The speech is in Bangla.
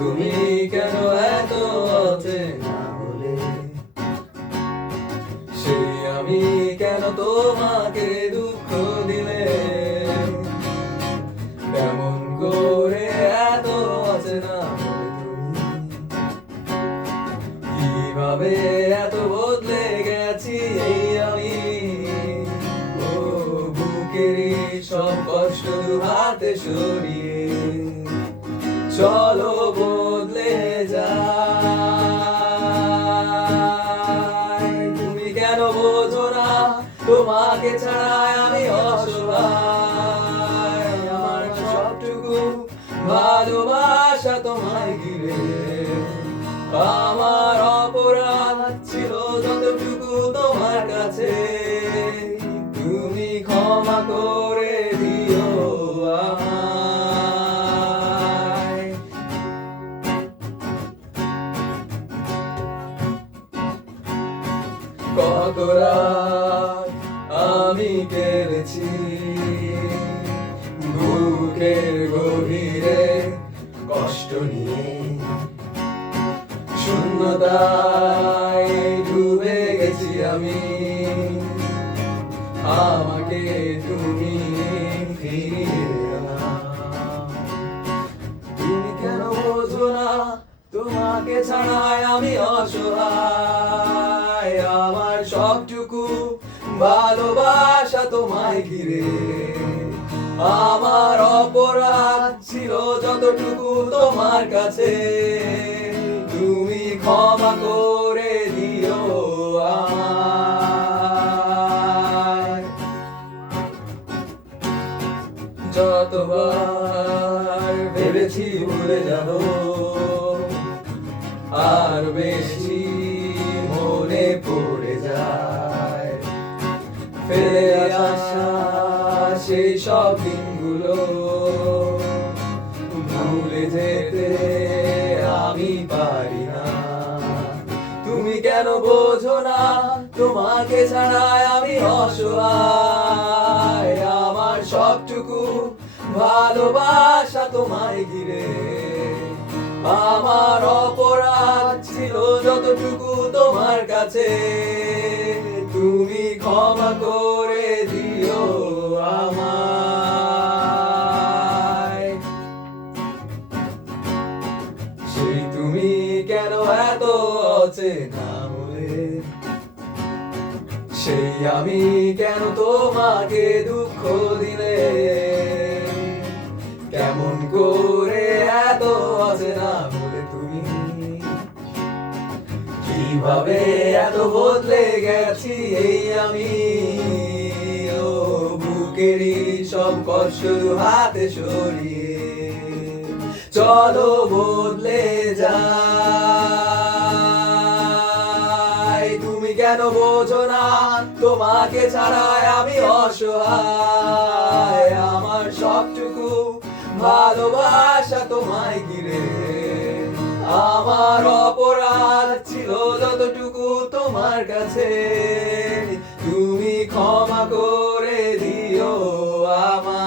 তুমি কেন এত অচেনা বলে, সেই আমি কেন তোমাকে দুঃখ দিলে, কেমন করে এত অচেনা বলে তুমি, কিভাবে এত বদলে গেছি এই আমি। ও বুকেরই সব কষ্ট দুহাতে সরিয়ে চলো বদলে যাই। তুমি কেন বোঝো না তোমাকে ছাড়া আমি অসহায়, আমার সবটুকু ভালোবাসা তোমায় ঘিরে, আমার অপরাধ ছিল যতটুকু তোমার কাছে, তুমি ক্ষমা করে দিও আমায়। কত রাত আমি কেঁদেছি বুকের গভীরে কষ্ট নিয়ে, শূন্যতায় ডুবে গেছি আমি, আমাকে তুমি ফিরিয়ে দাও। তুমি কেন বোঝো না তোমাকে ছাড়াই আমি অসহায়, আমার সবটুকু ভালোবাসা তোমায় ঘিরে, আমার অপরাধ ছিল যতটুকু তোমার কাছে, তুমি ক্ষমা করে দিও আমায়। যতবার ভেবেছি ভুলে যাব, আর বেশি মনে পড়ে যায় ফেলে আসা সেই সব দিনগুলো, ভুলে যেতে আমি পারি না। তুমি কেন বোঝো না তোমাকে ছাড়াই আমি অসহায়, আমার সবটুকু ভালোবাসা তোমায় ঘিরে, আমার অপরাধ ছিল যতটুকু তোমার কাছে, তুমি ক্ষমা করে দিও আমায়। সেই তুমি কেন এত অচেনা বলে, সেই আমি কেন তোমাকে দুঃখ দিলে, কেমন করে এত অচেনা বলে তুমি, কিভাবে এত বদলে গেছি এই আমি। ও বুকেরই সব কষ্ট হাতে সরিয়ে চলো বদলে যাই। তুমি কেন বোঝো না তোমাকে ছাড়াই আমি অসহায়, আমার সবটুকু ভালোবাসা তোমায় ঘিরে, আমার অপরাধ ছিল যতটুকু তোমার কাছে, তুমি ক্ষমা করে দিও আমায়।